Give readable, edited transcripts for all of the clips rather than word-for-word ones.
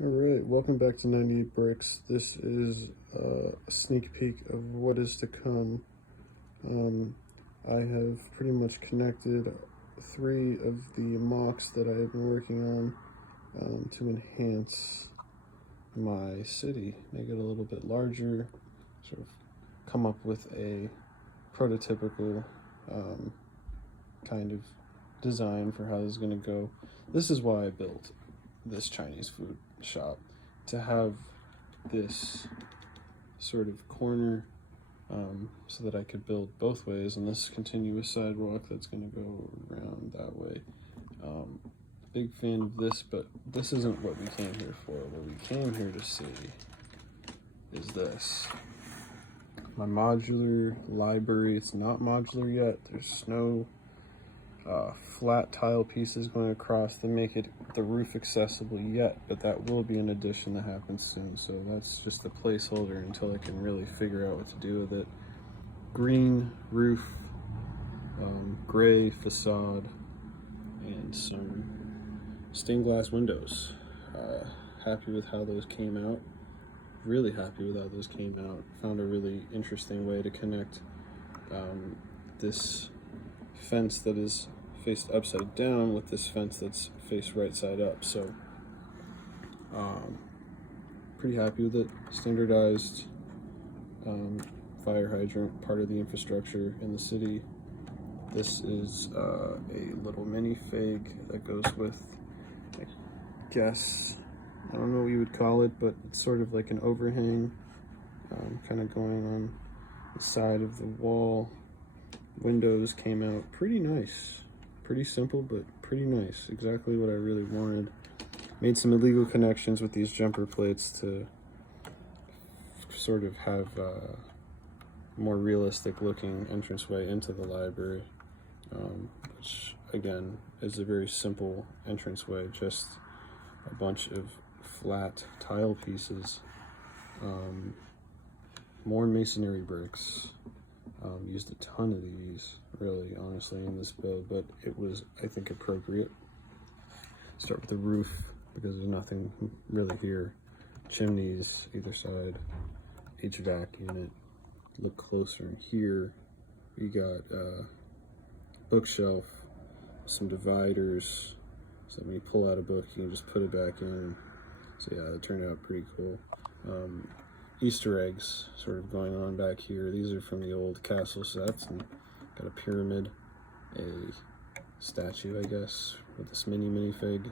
Alright, welcome back to 98 Bricks. This is a sneak peek of what is to come. I have pretty much connected 3 of the MOCs that I have been working on to enhance my city, make it a little bit larger, sort of come up with a prototypical kind of design for how this is going to go. This is why I built this Chinese food shop, to have this sort of corner so that I could build both ways, and this continuous sidewalk that's going to go around that way. Big fan of this, but this isn't what we came here for. What we came here to see is this. My modular library. It's not modular yet. There's no flat tile pieces going across to make it the roof accessible yet, but that will be an addition that happens soon. So that's just a placeholder until I can really figure out what to do with it. Green roof, gray facade, and some stained glass windows. Happy with how those came out. Really happy with how those came out. Found a really interesting way to connect this fence that is faced upside down with this fence that's faced right side up. So pretty happy with it. Standardized fire hydrant, part of the infrastructure in the city. This is a little minifig that goes with, I guess, I don't know what you would call it, but it's sort of like an overhang, kind of going on the side of the wall. Windows came out pretty nice. Pretty simple, but pretty nice. Exactly what I really wanted. Made some illegal connections with these jumper plates to sort of have a more realistic looking entranceway into the library, which again is a very simple entranceway, just a bunch of flat tile pieces, more masonry bricks. Used a ton of these, really, honestly, in this build, but it was, I think, appropriate. Start with the roof, because there's nothing really here. Chimneys either side, HVAC unit. Look closer in here. We got a bookshelf, some dividers, so when you pull out a book, you can just put it back in. So yeah, it turned out pretty cool. Easter eggs sort of going on back here. These are from the old castle sets, and got a pyramid, a statue, I guess, with this minifig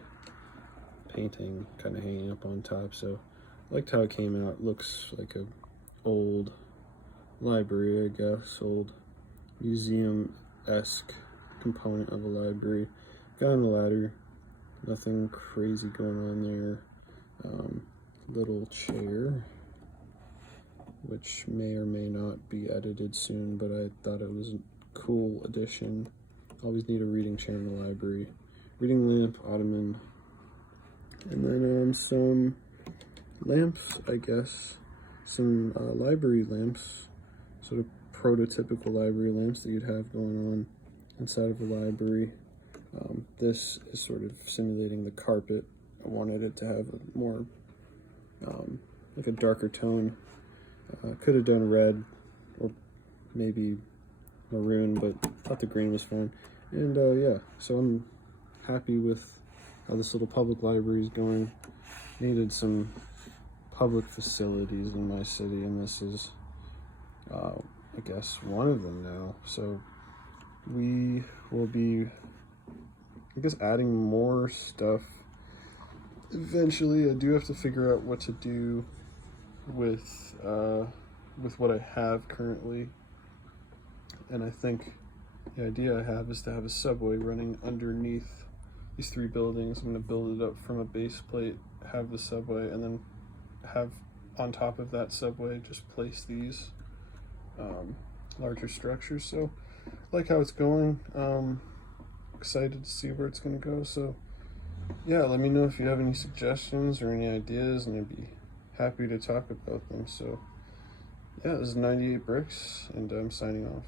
painting kind of hanging up on top. So I liked how it came out. Looks like a old library, I guess, old museum-esque component of a library. Got on the ladder, nothing crazy going on there. Little chair, which may or may not be edited soon, but I thought it was a cool addition. Always need a reading chair in the library. Reading lamp, ottoman, and then some lamps, I guess. Some library lamps, sort of prototypical library lamps that you'd have going on inside of a library. This is sort of simulating the carpet. I wanted it to have a more, like a darker tone. Could have done red or maybe maroon, but I thought the green was fine. And yeah, so I'm happy with how this little public library is going. Needed some public facilities in my city, and this is, I guess, one of them now. So we will be, I guess, adding more stuff eventually. I do have to figure out what to do with what I have currently, and I think the idea I have is to have a subway running underneath these 3 buildings. I'm going to build it up from a base plate, have the subway, and then have on top of that subway just place these larger structures. So I like how it's going. Excited to see where it's going to go. So yeah, let me know if you have any suggestions or any ideas, and I'd be happy to talk about them. So yeah, this is 98 Bricks, and I'm signing off.